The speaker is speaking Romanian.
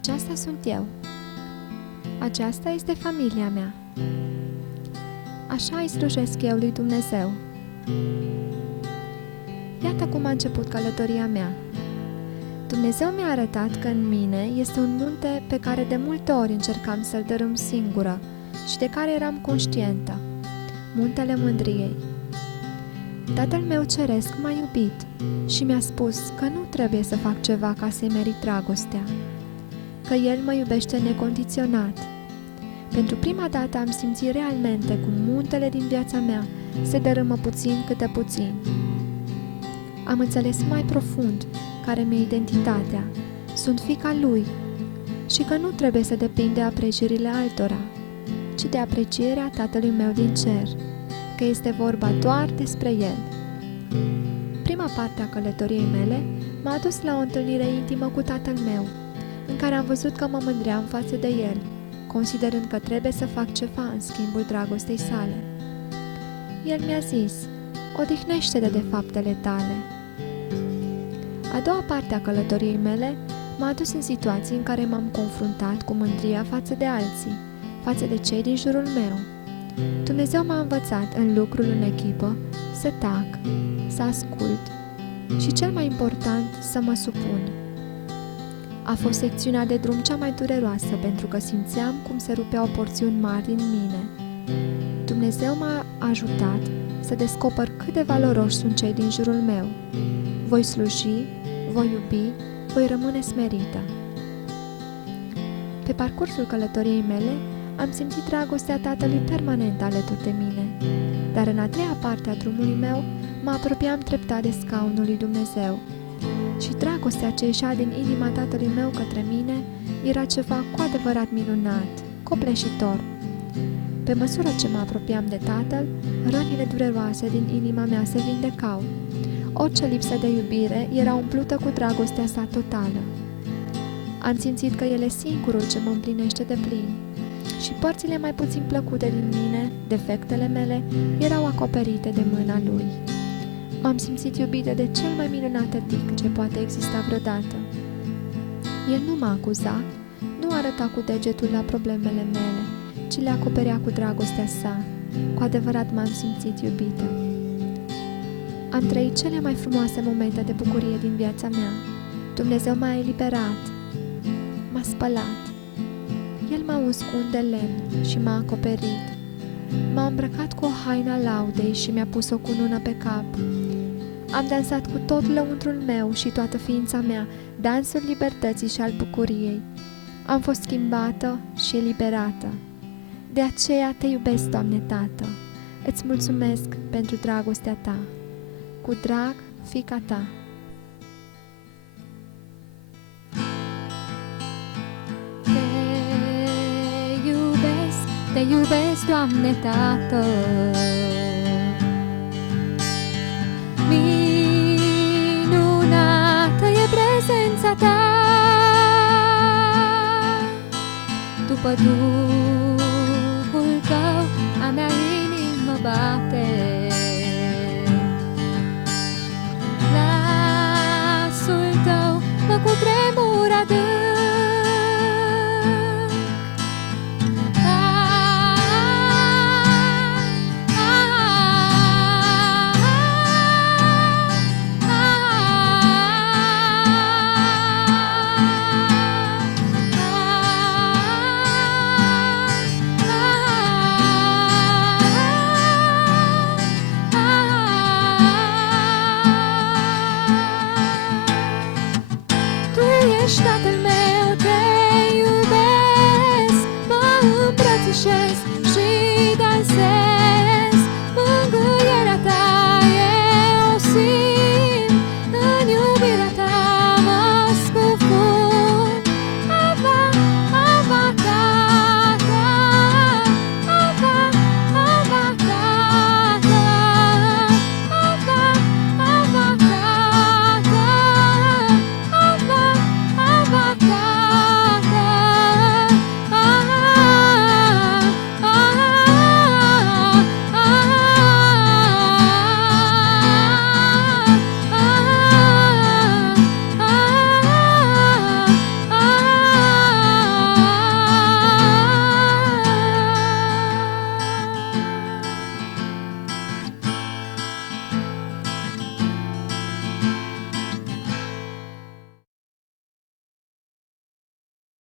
Aceasta sunt eu. Aceasta este familia mea. Așa îi slujesc eu lui Dumnezeu. Iată cum a început călătoria mea. Dumnezeu mi-a arătat că în mine este un munte pe care de multe ori încercam să-l dărâm singură și de care eram conștientă. Muntele mândriei. Tatăl meu ceresc m-a iubit și mi-a spus că nu trebuie să fac ceva ca să-i merit dragostea, că El mă iubește necondiționat. Pentru prima dată am simțit realmente cum muntele din viața mea se dărâmă puțin câte puțin. Am înțeles mai profund care mi-e identitatea, sunt fiica Lui și că nu trebuie să depind de aprecierile altora, ci de aprecierea Tatălui meu din cer, că este vorba doar despre El. Prima parte a călătoriei mele m-a dus la o întâlnire intimă cu Tatăl meu, în care am văzut că mă mândream față de El, considerând că trebuie să fac ceva în schimbul dragostei sale. El mi-a zis: odihnește-te de faptele tale. A doua parte a călătoriei mele m-a adus în situații în care m-am confruntat cu mândria față de alții, față de cei din jurul meu. Dumnezeu m-a învățat în lucrul în echipă să tac, să ascult și, cel mai important, să mă supun. A fost secțiunea de drum cea mai dureroasă pentru că simțeam cum se rupeau porțiuni mari din mine. Dumnezeu m-a ajutat să descoper cât de valoroși sunt cei din jurul meu. Voi sluji, voi iubi, voi rămâne smerită. Pe parcursul călătoriei mele am simțit dragostea Tatălui permanent alături de mine, dar în a treia parte a drumului meu mă apropiam treptat de scaunul lui Dumnezeu și dragostea ce ieșea din inima Tatălui meu către mine era ceva cu adevărat minunat, copleșitor. Pe măsură ce mă apropiam de Tatăl, rănile dureroase din inima mea se vindecau. Orice lipsă de iubire era umplută cu dragostea sa totală. Am simțit că El e singurul ce mă împlinește de plin și părțile mai puțin plăcute din mine, defectele mele, erau acoperite de mâna Lui. M-am simțit iubită de cel mai minunat tătic ce poate exista vreodată. El nu m-a acuzat, nu arăta cu degetul la problemele mele, ci le acoperea cu dragostea sa. Cu adevărat m-am simțit iubită. Am trăit cele mai frumoase momente de bucurie din viața mea. Dumnezeu m-a eliberat, m-a spălat. El m-a uns cu un de lemn și m-a acoperit. M-a îmbrăcat cu o haină a laudei și mi-a pus o cunună pe cap. Am dansat cu tot lăuntrul meu și toată ființa mea, dansul libertății și al bucuriei. Am fost schimbată și eliberată. De aceea te iubesc, Doamne Tată. Îți mulțumesc pentru dragostea Ta. Cu drag, fiica Ta. Te iubesc, Doamne Tată.